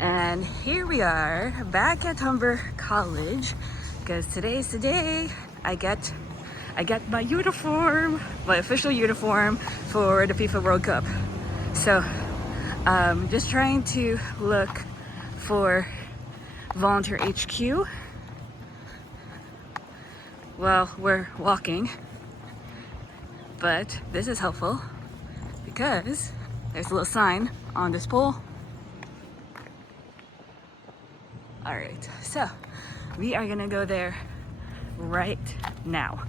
And here we are back at Humber College because today's the day I get my uniform, my official uniform for the FIFA World Cup. So just trying to look for volunteer HQ while we're walking, but this is helpful because there's a little sign on this pole. All right, so we are gonna go there right now.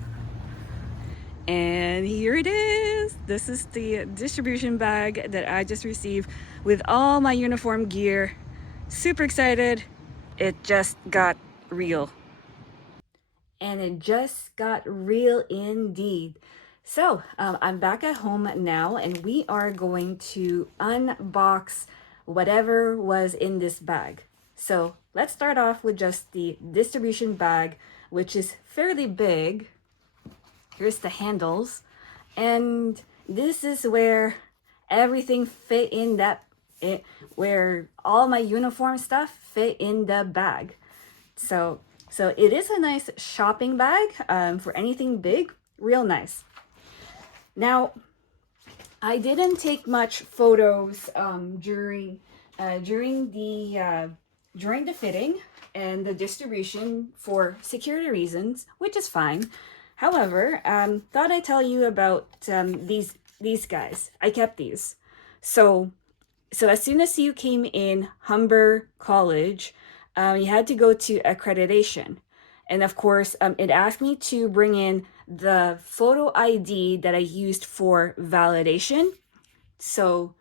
And here it is. This is the distribution bag that I just received with all my uniform gear. Super excited. It just got real. And it just got real indeed. So I'm back at home now and we are going to unbox whatever was in this bag. So let's start off with just the distribution bag, which is fairly big. Here's the handles. And this is where everything fit in where all my uniform stuff fit in the bag. So it is a nice shopping bag for anything big, real nice. Now, I didn't take much photos during the fitting and the distribution for security reasons, which is fine. However, thought I'd tell you about these guys. I kept these. So as soon as you came in Humber College, you had to go to accreditation. And of course, it asked me to bring in the photo ID that I used for validation. So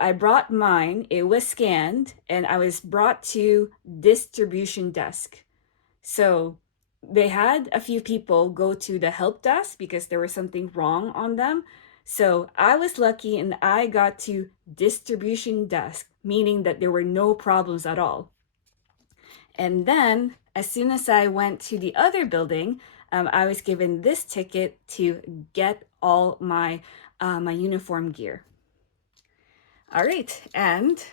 I brought mine, it was scanned, and I was brought to distribution desk. So they had a few people go to the help desk because there was something wrong on them. So I was lucky and I got to distribution desk, meaning that there were no problems at all. And then as soon as I went to the other building, I was given this ticket to get all my uniform gear. All right, and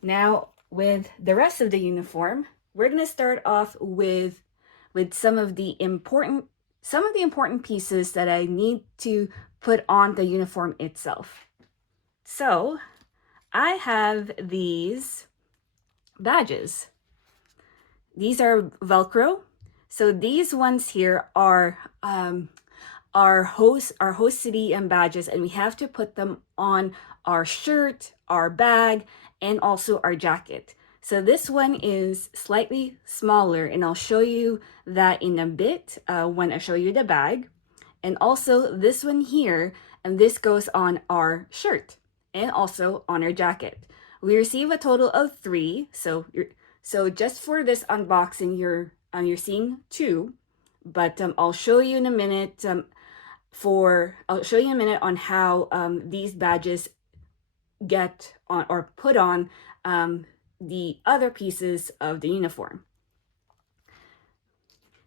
now with the rest of the uniform, we're gonna start off with some of the important pieces that I need to put on the uniform itself. So I have these badges. These are Velcro. So these ones here are host city and badges, and we have to put them on our shirt, our bag, and also our jacket. So this one is slightly smaller, and I'll show you that in a bit when I show you the bag. And also this one here, and this goes on our shirt and also on our jacket. We receive a total of 3. So just for this unboxing, you're seeing 2, but I'll show you in a minute. I'll show you in a minute on how these badges get on or put on the other pieces of the uniform.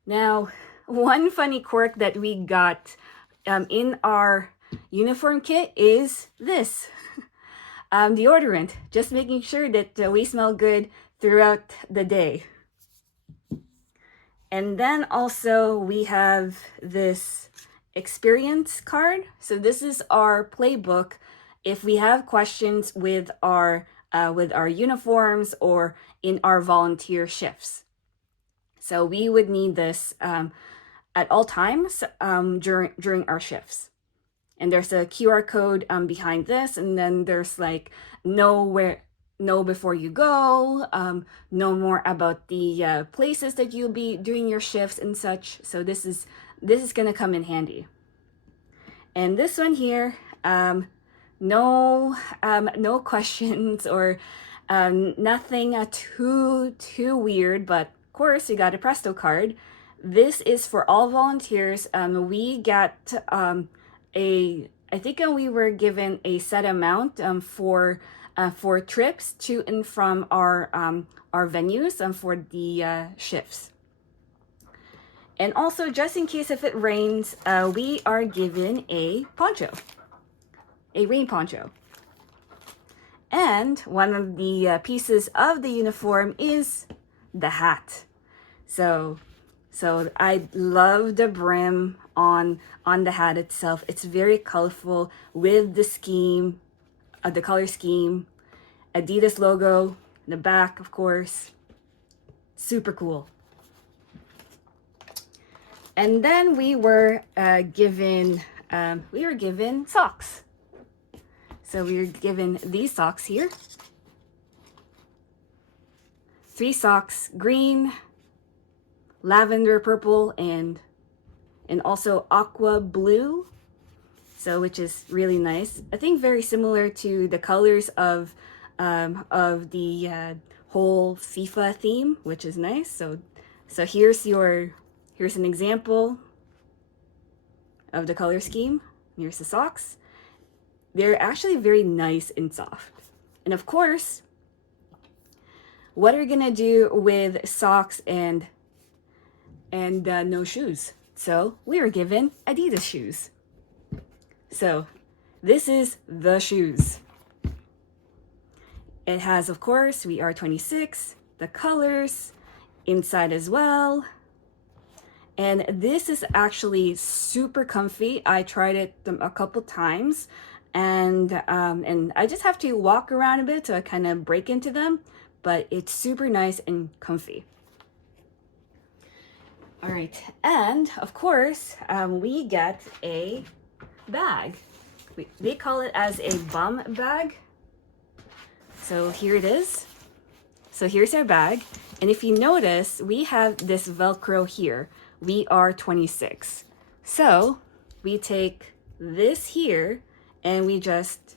Now, one funny quirk that we got in our uniform kit is this deodorant, just making sure that we smell good throughout the day. And then also we have this experience card. So this is our playbook if we have questions with our uniforms or in our volunteer shifts. So we would need this at all times during our shifts. And there's a QR code behind this, and then there's like know before you go, know more about the places that you'll be doing your shifts and such. So this is gonna come in handy. And this one here, no questions or nothing too weird, but of course you got a Presto card. This is for all volunteers. We got I think we were given a set amount for trips to and from our venues for the shifts. And also, just in case if it rains, we are given a poncho, a rain poncho. And one of the pieces of the uniform is the hat. So I love the brim on the hat itself. It's very colorful with the scheme, the color scheme, Adidas logo in the back, of course. Super cool. And then we were given socks. So we were given these socks here. 3 socks, green, lavender purple, and also aqua blue. So which is really nice. I think very similar to the colors of the whole FIFA theme, which is nice. So here's an example of the color scheme. Here's the socks. They're actually very nice and soft. And of course, what are we gonna do with socks and no shoes? So we were given Adidas shoes. So this is the shoes. It has, of course, we are 26, the colors, inside as well. And this is actually super comfy. I tried it a couple times, and I just have to walk around a bit to kind of break into them, but it's super nice and comfy. All right, and of course, we get a bag. They call it as a bum bag. So here it is. So here's our bag. And if you notice, we have this Velcro here. We are 26. So we take this here and we just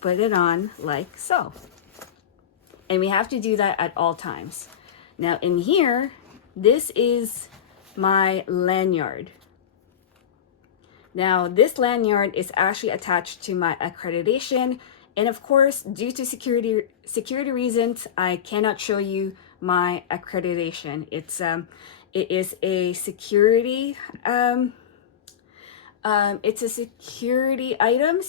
put it on like so. And we have to do that at all times. Now in here, this is my lanyard. Now this lanyard is actually attached to my accreditation. And of course, due to security reasons, I cannot show you my accreditation. It is a security it's a security item.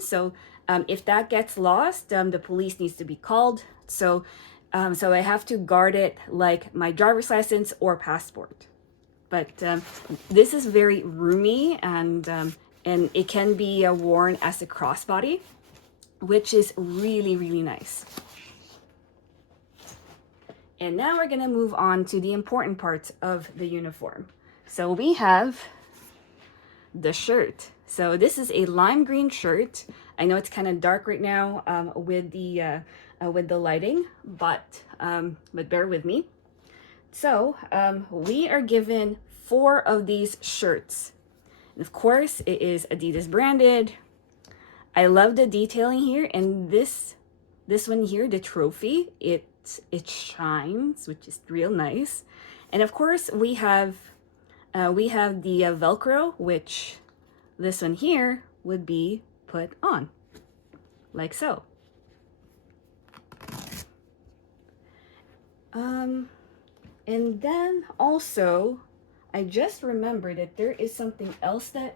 So if that gets lost, the police needs to be called. So I have to guard it like my driver's license or passport. But this is very roomy, and it can be worn as a crossbody, which is really, really nice. And now we're gonna move on to the important parts of the uniform. So we have the shirt. So this is a lime green shirt. I know it's kind of dark right now with the lighting, but bear with me. So we are given 4 of these shirts. And of course, it is Adidas branded. I love the detailing here, and this one here, the trophy, it shines, which is real nice. And of course, we have the Velcro, which this one here would be put on, like so. And then also, I just remembered that there is something else that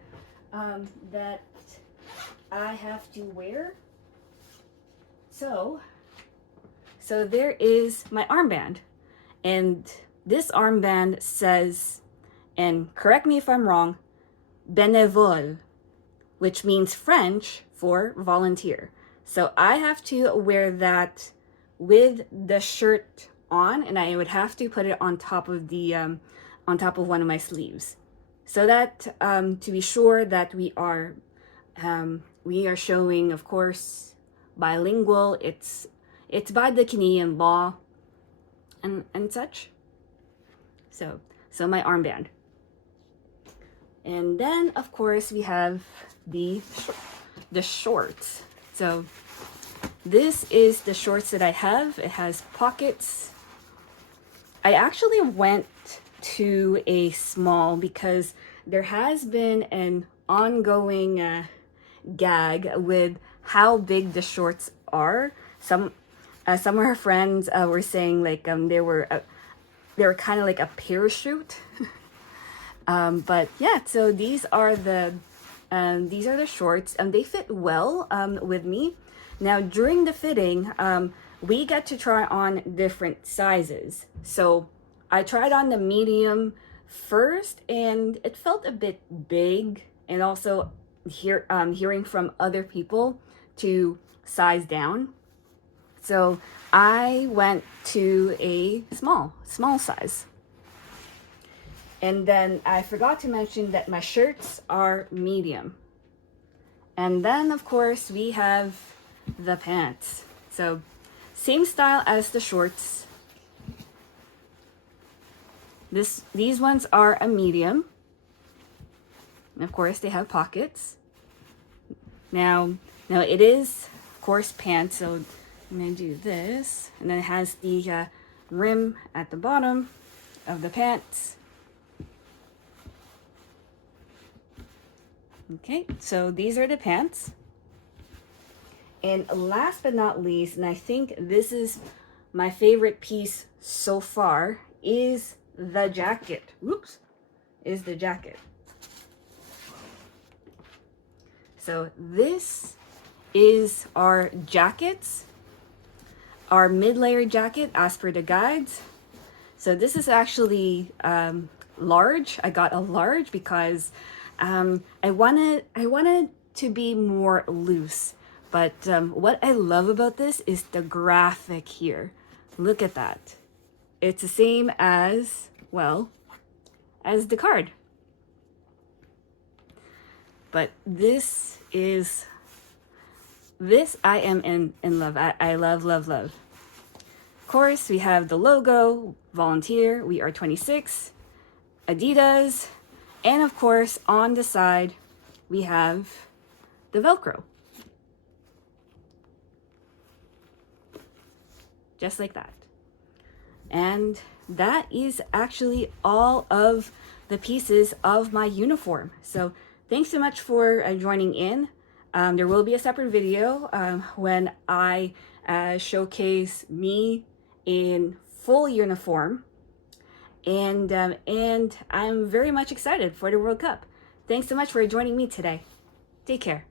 I have to wear. So there is my armband, and this armband says, and correct me if I'm wrong, bénévole, which means French for volunteer. So I have to wear that with the shirt on, and I would have to put it on top of one of my sleeves, so that to be sure that we are showing, of course, bilingual. It's by the Canadian law and such. So my armband. And then of course we have the shorts. So this is the shorts that I have. It has pockets. I actually went to a small because there has been an ongoing gag with how big the shorts are. Some of her friends were saying like they were kind of like a parachute. But yeah, so these are the shorts, and they fit well with me. Now during the fitting, we get to try on different sizes. So I tried on the medium first and it felt a bit big, and also hearing from other people to size down. So I went to a small size. And then I forgot to mention that my shirts are medium. And then of course we have the pants. So same style as the shorts. These ones are a medium. And of course they have pockets. Now it is of course pants, so I'm gonna do this, and then it has the rim at the bottom of the pants. Okay, so these are the pants. And last but not least, and I think this is my favorite piece so far, is the jacket. Whoops, is the jacket. So this is our jackets, our mid-layer jacket as per the guides. So this is actually large. I got a large because I wanted to be more loose. But what I love about this is the graphic here. Look at that. It's the same as, well, as the card. But this I am in love. I love. Of course, we have the logo, volunteer, we are 26, Adidas, and of course, on the side, we have the Velcro. Just like that. And that is actually all of the pieces of my uniform. So thanks so much for joining in. There will be a separate video when I showcase me in full uniform. And I'm very much excited for the World Cup. Thanks so much for joining me today. Take care.